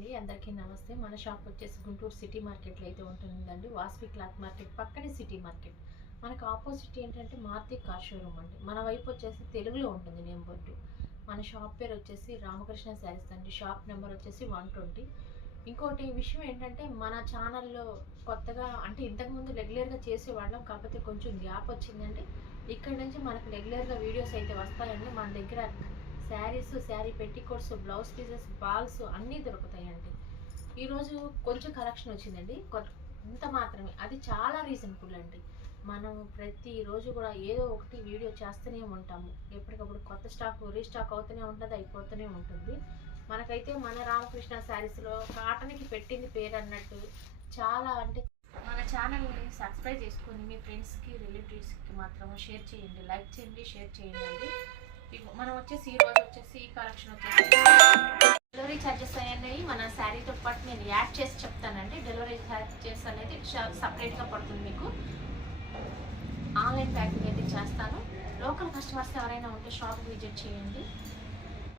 అండి, అందరికీ నమస్తే. మన షాప్ వచ్చేసి గుంటూరు సిటీ మార్కెట్లో అయితే ఉంటుందండి. వాసవి క్లాత్ మార్కెట్ పక్కనే సిటీ మార్కెట్. మనకు ఆపోజిట్ ఏంటంటే మారుతి కార్ షోరూమ్ అండి. మన వైపు వచ్చేసి తెలుగులో ఉంటుంది నేమ్ బోర్డు. మన షాప్ పేరు వచ్చేసి రామకృష్ణ శారీస్ అండి. షాప్ నెంబర్ వచ్చేసి 120. ఇంకోటి విషయం ఏంటంటే మన ఛానల్లో కొత్తగా అంటే ఇంతకుముందు రెగ్యులర్గా చేసేవాళ్ళం, కాకపోతే కొంచెం గ్యాప్ వచ్చిందండి. ఇక్కడ నుంచి మనకు రెగ్యులర్గా వీడియోస్ అయితే వస్తాయండి. మన దగ్గర saris, sari petticoats, blouse pieces, balls అన్నీ దొరుకుతాయండి. ఈరోజు కొంచెం కలెక్షన్ వచ్చిందండి, ఇంత మాత్రమే. అది చాలా రీజనబుల్ అండి. మనం ప్రతిరోజు కూడా ఏదో ఒకటి వీడియో చేస్తూనే ఉంటాము. ఎప్పటికప్పుడు కొత్త స్టాక్ రీస్టాక్ అవుతూనే ఉంటుంది, అయిపోతూనే ఉంటుంది. మనకైతే మన రామకృష్ణ శారీస్లో కాటన్కి పెట్టింది పేరు అన్నట్టు చాలా అంటే మన ఛానల్ని సబ్స్క్రైబ్ చేసుకొని మీ ఫ్రెండ్స్కి, రిలేటివ్స్కి మాత్రం షేర్ చేయండి, లైక్ చేయండి, షేర్ చేయండి. మనం వచ్చేసి ఈరోజు వచ్చేసి ఈ కలెక్షన్ వచ్చేసి డెలివరీ ఛార్జెస్ అనేవి మన శారీతో పాటు నేను యాడ్ చేసి చెప్తానండి. డెలివరీ ఛార్జెస్ అనేది సపరేట్గా పడుతుంది మీకు. ఆన్లైన్ ప్యాకింగ్ అయితే చేస్తాను. లోకల్ కస్టమర్స్ ఎవరైనా ఉంటే షాప్ విజిట్ చేయండి.